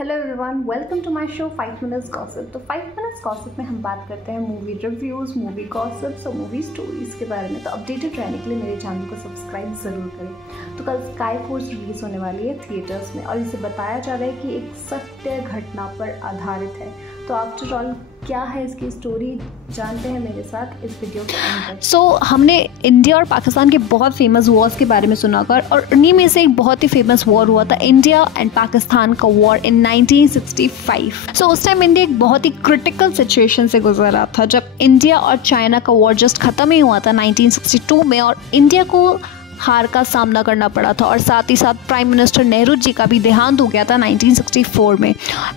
Hello everyone, welcome to my show 5 minutes gossip. तो 5 minutes gossip में हम बात करते हैं मूवी रिव्यूज़, मूवी गॉसिप्स और मूवी स्टोरीज़ के बारे में। तो अपडेटेड रहने के लिए मेरे चैनल को सब्सक्राइब ज़रूर करें। तो कल स्काई फोर्स रिलीज़ होने वाली है थिएटर्स में और इसे बताया जा रहा है कि एक सत्य घटना पर आधारित है। तो आफ्टर ऑल क्या है इसकी स्टोरी, जानते हैं मेरे साथ इस वीडियो के अंदर। हमने इंडिया और पाकिस्तान के बहुत फेमस वॉर्स के बारे में सुना होगा और उन्हीं में से एक बहुत ही फेमस वॉर हुआ था इंडिया एंड पाकिस्तान का वॉर इन 1965। उस टाइम इंडिया एक बहुत ही क्रिटिकल सिचुएशन से गुजर रहा था जब इंडिया और चाइना का वॉर जस्ट खत्म ही हुआ था 1962 में और इंडिया को हार का सामना करना पड़ा था और साथ ही साथ प्राइम मिनिस्टर नेहरू जी का भी देहांत हो गया था 1964 में।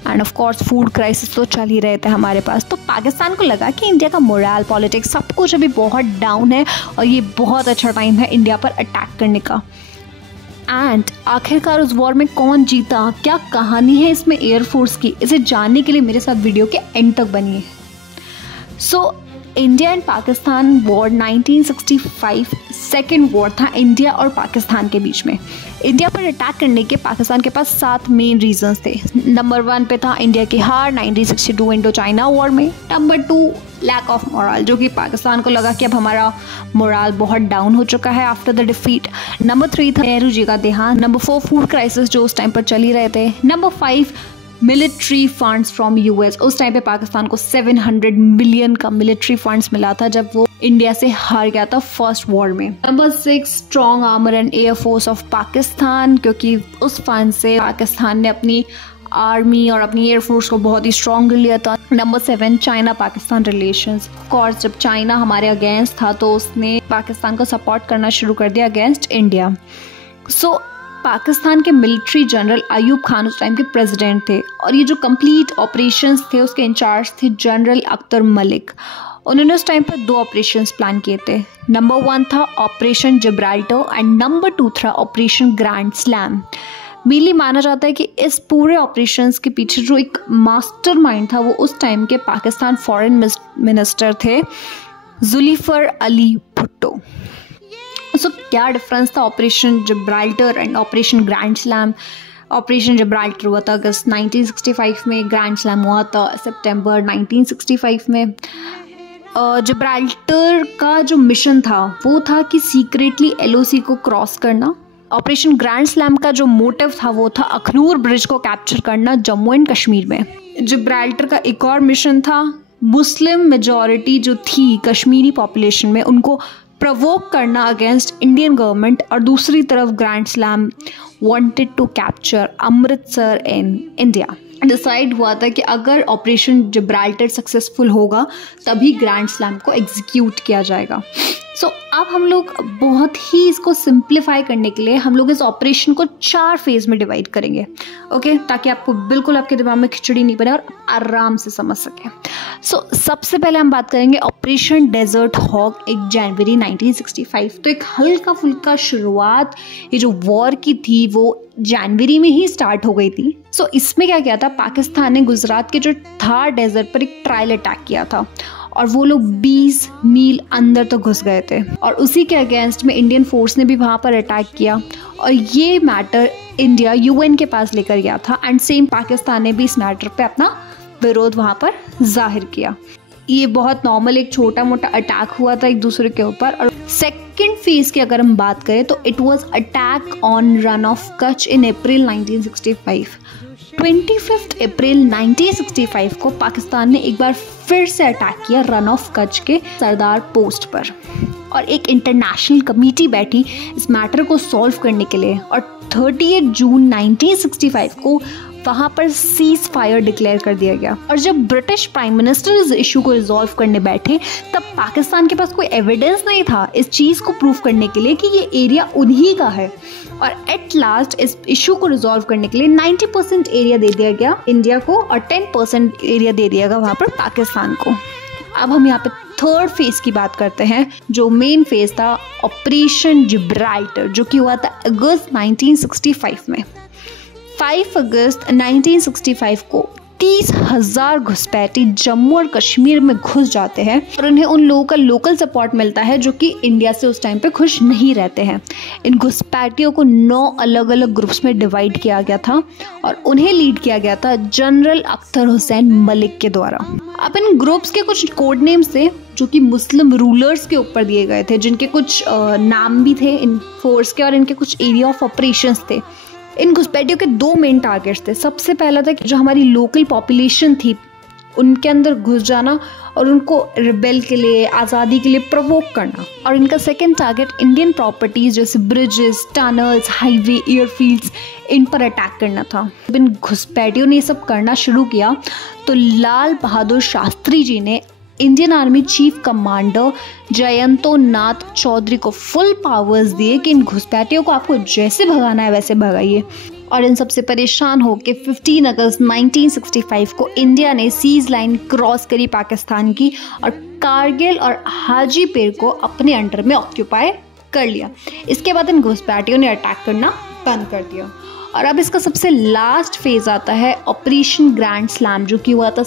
End of course food crisis तो चल ही रहे थे हमारे पास। तो पाकिस्तान को लगा कि इंडिया का मोरल, पॉलिटिक्स सब कुछ अभी बहुत डाउन है और ये बहुत अच्छा टाइम है इंडिया पर अटैक करने का। एंड आखिरकार उस वॉर में कौन जीता, क्या कहानी है इसमें एयरफोर्स की, इसे जानने के लिए मेरे साथ वीडियो के एंड तक बनिए। India and Pakistan war 1965 second war था इंडिया और पाकिस्तान के बीच में। इंडिया पर अटैक करने के पाकिस्तान के पास 7 मेन रीजंस थे। नंबर 1 पे था इंडिया की हार 1962 इंडो चाइना वॉर में। नंबर 2 लैक ऑफ मोरल, जो कि पाकिस्तान को लगा कि अब हमारा मोरल बहुत डाउन हो चुका है आफ्टर द डिफीट। नंबर 3 था नेहरू जी का देहांत। नंबर 4 फूड क्राइसिस जो उस टाइम पर चल ही रहे थे। Number 5 military funds from US. उस टाइम पे पाकिस्तान को 700 मिलियन का मिलिट्री फंड्स मिला था जब वो इंडिया से हार गया था फर्स्ट वॉर में। Number 6 strong armour and air force of Pakistan, क्योंकि उस फंड से पाकिस्तान ने अपनी आर्मी और अपनी एयरफोर्स को बहुत ही स्ट्रॉन्ग कर लिया था। Number 7 China Pakistan relations. Of course जब चाइना हमारे अगेंस्ट था तो उसने पाकिस्तान को सपोर्ट करना शुरू कर दिया अगेंस्ट इंडिया। पाकिस्तान के मिलिट्री जनरल अयूब खान उस टाइम के प्रेसिडेंट थे और ये जो कंप्लीट ऑपरेशंस थे उसके इंचार्ज थे जनरल अख्तर मलिक। उन्होंने उस टाइम पर 2 ऑपरेशंस प्लान किए थे। नंबर 1 था ऑपरेशन जिब्राल्टर एंड नंबर 2 था ऑपरेशन ग्रैंड स्लैम। मेनली माना जाता है कि इस पूरे ऑपरेशंस के पीछे जो एक मास्टरमाइंड था वो उस टाइम के पाकिस्तान फॉरेन मिनिस्टर थे जुल्फिकार अली भुट्टो। क्या डिफरेंस था operation Gibraltar and operation grand slam? Operation Gibraltar हुआ था अगस्त 1965 में, ग्रैंड स्लैम हुआ था सितंबर 1965 में। जिब्राल्टर का जो मिशन था वो था कि सीक्रेटली एलओसी को क्रॉस करना। ऑपरेशन ग्रैंड स्लैम का जो मोटिव था वो था अखनूर ब्रिज को कैप्चर करना जम्मू एंड कश्मीर में। जिब्राल्टर का एक और मिशन था मुस्लिम मेजॉरिटी जो थी कश्मीरी पॉपुलेशन में उनको प्रवोक करना अगेंस्ट इंडियन गवर्नमेंट, और दूसरी तरफ grand slam wanted to capture Amritsar in India. Decide हुआ था कि अगर ऑपरेशन जिब्राल्टर सक्सेसफुल होगा तभी ग्रैंड स्लैम को एग्जीक्यूट किया जाएगा। अब हम लोग बहुत ही इसको सिंप्लीफाई करने के लिए हम लोग इस ऑपरेशन को 4 फेज में डिवाइड करेंगे, ओके, ताकि आपको बिल्कुल आपके दिमाग में खिचड़ी नहीं बने और आराम से समझ सकें। सबसे पहले हम बात करेंगे ऑपरेशन डेजर्ट हॉक 1 जनवरी 1965। तो एक हल्का फुल्का शुरुआत ये जो वॉर की थी वो जनवरी में ही स्टार्ट हो गई थी। इसमें क्या किया था, पाकिस्तान ने गुजरात के जो थार डेजर्ट पर एक ट्रायल अटैक किया था और वो लोग 20 मील अंदर तो घुस गए थे और उसी के अगेंस्ट में इंडियन फोर्स ने भी वहाँ पर अटैक किया और ये मैटर इंडिया यूएन के पास लेकर गया था एंड सेम पाकिस्तान ने भी इस मैटर पे अपना विरोध वहाँ पर जाहिर किया। ये बहुत नॉर्मल एक छोटा मोटा अटैक हुआ था एक दूसरे के ऊपर। और सेकेंड फेज की अगर हम बात करें तो it was attack on Rann of Kutch in April 1965। 25 अप्रैल 1965 को पाकिस्तान ने एक बार फिर से अटैक किया रन ऑफ कच्छ के सरदार पोस्ट पर और एक इंटरनेशनल कमेटी बैठी इस मैटर को सॉल्व करने के लिए और 30 जून 1965 को वहाँ पर सीज फायर डिक्लेयर कर दिया गया। और जब ब्रिटिश प्राइम मिनिस्टर इस इशू को रिजॉल्व करने बैठे तब पाकिस्तान के पास कोई एविडेंस नहीं था इस चीज़ को प्रूव करने के लिए कि ये एरिया उन्हीं का है और एट लास्ट इस इशू को रिजॉल्व करने के लिए 90% एरिया दे दिया गया इंडिया को और 10% एरिया दे दिया गया वहाँ पर पाकिस्तान को। अब हम यहाँ पे थर्ड फेज की बात करते हैं जो मेन फेज था ऑपरेशन जिब्राल्टर, जो कि हुआ था अगस्त 1965 में। 5 अगस्त 1965 को 30,000 घुसपैठी जम्मू और कश्मीर में घुस जाते हैं और उन्हें उन लोगों का लोकल सपोर्ट मिलता है जो कि इंडिया से उस टाइम पे खुश नहीं रहते हैं। इन घुसपैठियों को 9 अलग अलग ग्रुप्स में डिवाइड किया गया था और उन्हें लीड किया गया था जनरल अख्तर हुसैन मलिक के द्वारा। अब इन ग्रुप्स के कुछ कोड नेम्स थे जो कि मुस्लिम रूलर्स के ऊपर दिए गए थे, जिनके कुछ नाम भी थे इन फोर्स के और इनके कुछ एरिया ऑफ ऑपरेशंस थे। इन घुसपैठियों के 2 मेन टारगेट्स थे। सबसे पहला था कि जो हमारी लोकल पॉपुलेशन थी उनके अंदर घुस जाना और उनको रिबेल के लिए, आज़ादी के लिए प्रोवोक करना। और इनका सेकंड टारगेट इंडियन प्रॉपर्टीज जैसे ब्रिजेस, टनल्स, हाईवे, एयरफील्ड्स, इन पर अटैक करना था। जब इन घुसपैठियों ने ये सब करना शुरू किया तो लाल बहादुर शास्त्री जी ने Indian army chief commander Jayanto नाथ चौधरी को फुल पावर्स दिए कि इन घुसपैठियों को आपको जैसे भगाना है वैसे भगाइए। और इन सबसे परेशान होकर 15 अगस्त 1965 को इंडिया ने सीज लाइन क्रॉस करी पाकिस्तान की और कारगिल और हाजीपुर को अपने अंडर में ऑक्यूपाई कर लिया। इसके बाद इन घुसपैठियों ने अटैक करना बंद कर दिया। और अब इसका सबसे लास्ट फेज आता है ऑपरेशन ग्रैंड स्लैम, जो कि हुआ था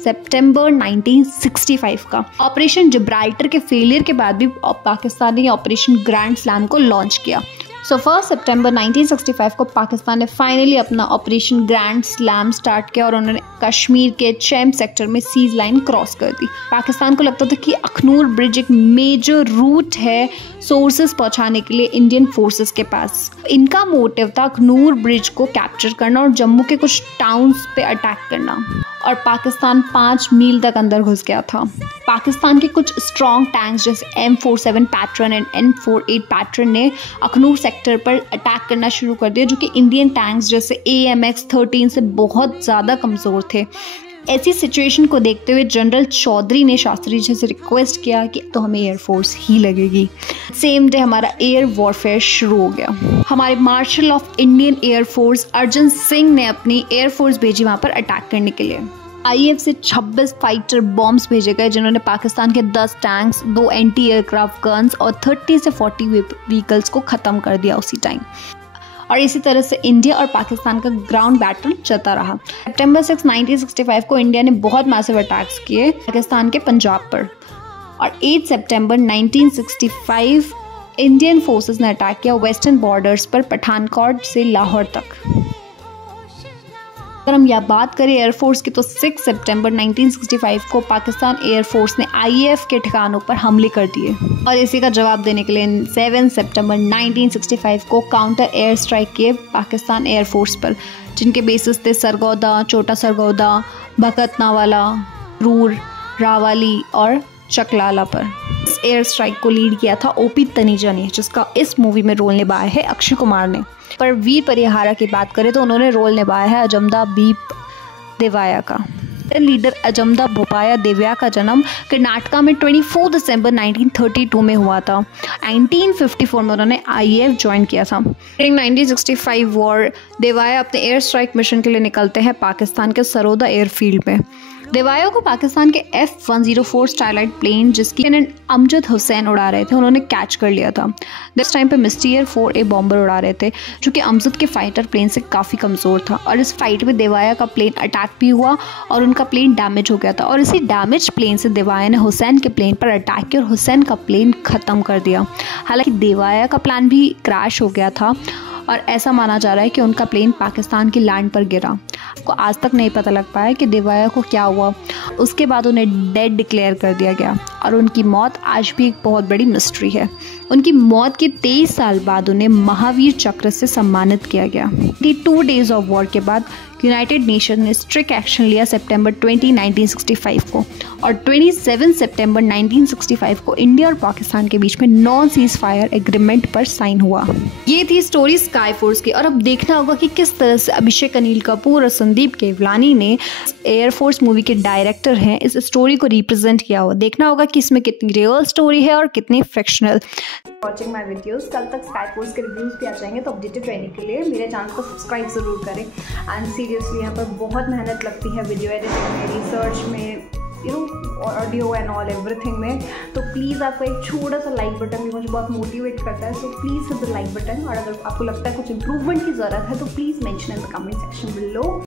सितंबर 1965 का। ऑपरेशन जिब्राल्टर के फेलियर के बाद भी पाकिस्तान ने ऑपरेशन ग्रैंड स्लैम को लॉन्च किया। 1 सितंबर 1965 को पाकिस्तान ने फाइनली अपना ऑपरेशन ग्रैंड स्लैम स्टार्ट किया और उन्होंने कश्मीर के चैम्प सेक्टर में सीज लाइन क्रॉस कर दी। पाकिस्तान को लगता था कि अखनूर ब्रिज एक मेजर रूट है सोर्सेस पहुंचाने के लिए इंडियन फोर्सेस के पास। इनका मोटिव था अखनूर ब्रिज को कैप्चर करना और जम्मू के कुछ टाउन्स पे अटैक करना। और पाकिस्तान 5 मील तक अंदर घुस गया था। पाकिस्तान के कुछ स्ट्रॉन्ग टैंक्स जैसे M47 pattern and N48 pattern ने अखनूर सेक्टर पर अटैक करना शुरू कर दिया, जो कि इंडियन टैंक्स जैसे AMX-13 से बहुत ज़्यादा कमज़ोर थे। ऐसी सिचुएशन को देखते हुए जनरल चौधरी ने शास्त्री जी से रिक्वेस्ट किया कि तो हमें एयरफोर्स ही लगेगी। सेम डे हमारा एयर वॉरफेयर शुरू हो गया। हमारे marshal of Indian air force Arjan Singh ने अपनी एयरफोर्स भेजी वहाँ पर अटैक करने के लिए। IAF से 26 फाइटर बॉम्ब्स भेजे गए जिन्होंने पाकिस्तान के 10 टैंक्स, 2 एंटी एयरक्राफ्ट गन्स और 30 से 40 व्हीकल्स को ख़त्म कर दिया उसी टाइम। और इसी तरह से इंडिया और पाकिस्तान का ग्राउंड बैटल चलता रहा। सितंबर 6, 1965 को इंडिया ने बहुत मैसिव अटैक्स किए पाकिस्तान के पंजाब पर। और 8 सितंबर 1965 इंडियन फोर्सेस ने अटैक किया वेस्टर्न बॉर्डर्स पर पठानकोट से लाहौर तक। अगर हम यह बात करें एयरफोर्स की तो 6 सितंबर 1965 को पाकिस्तान एयरफोर्स ने IAF के ठिकानों पर हमले कर दिए। और इसी का जवाब देने के लिए 7 सितंबर 1965 को काउंटर एयर स्ट्राइक किए पाकिस्तान एयरफोर्स पर, जिनके बेसिस थे सरगोदा, छोटा सरगोदा, भगत नावाला, रूर, रावाली और चकलाला पर। इस एयर स्ट्राइक को लीड किया था OP तनीजा ने, जिसका इस मूवी में रोल निभाया है अक्षय कुमार ने। पर वीर परिहारा की बात करें तो उन्होंने रोल निभाया है अजमदा बीप देवाया का। लीडर अजमदा बोपाया देवया का जन्म कर्नाटका में 24 दिसंबर 1932 में हुआ था। 1954 में उन्होंने IAF ज्वाइन किया था। ड्यूरिंग 1965 वॉर देवाया अपने एयर स्ट्राइक मिशन के लिए निकलते हैं पाकिस्तान के सरोदा एयरफील्ड में। देवाया को पाकिस्तान के F-104 स्टारलाइट प्लेन, जिसकी अमजद हुसैन उड़ा रहे थे, उन्होंने कैच कर लिया था। इस टाइम पे मिस्टीयर 4A बॉम्बर उड़ा रहे थे, जो कि अमजद के फाइटर प्लेन से काफ़ी कमज़ोर था। और इस फाइट में देवाया का प्लेन अटैक भी हुआ और उनका प्लेन डैमेज हो गया था। और इसी डैमेज प्लेन से देवाया ने हुसैन के प्लेन पर अटैक किया और हुसैन का प्लेन ख़त्म कर दिया। हालांकि देवाया का प्लान भी क्रैश हो गया था और ऐसा माना जा रहा है कि उनका प्लेन पाकिस्तान की लैंड पर गिरा। को आज तक नहीं पता लग पाया कि देवाया को क्या हुआ। उसके बाद उन्हें डेड डिक्लेयर कर दिया गया और उनकी मौत आज भी एक बहुत बड़ी मिस्ट्री है। उनकी मौत के 23 साल बाद उन्हें महावीर चक्र से सम्मानित किया गया। 2 डेज ऑफ वॉर के बाद यूनाइटेड नेशन ने स्ट्रिक्ट एक्शन लिया सितंबर 20, 1965 को और 27 सितंबर 1965 को इंडिया और पाकिस्तान के बीच में नॉन सीज फायर एग्रीमेंट पर साइन हुआ। ये थी स्टोरी स्काई फोर्स की। और अब देखना होगा कि किस तरह से अभिषेक अनिल कपूर और संदीप केवलानी ने एयरफोर्स मूवी के डायरेक्टर हैं इस स्टोरी को रिप्रेजेंट किया हुआ। देखना होगा कि इसमें कितनी रियल स्टोरी है और कितनी फिक्शनल। Watching my videos. कल तक स्काई फोर्स के रिव्यूज़ भी आ जाएंगे, तो अपडेटेड रहने के लिए मेरे चैनल को सब्सक्राइब ज़रूर करें। एंड सीरियसली यहाँ पर बहुत मेहनत लगती है वीडियो एडिटिंग में, रिसर्च में, ऑडियो एंड ऑल एवरीथिंग में। तो प्लीज़ आपका एक छोटा सा लाइक बटन भी मुझे बहुत मोटिवेट करता है। So please hit the like button. और अगर आपको लगता है कुछ इंप्रूवमेंट की ज़रूरत है तो please mention in the comment section below.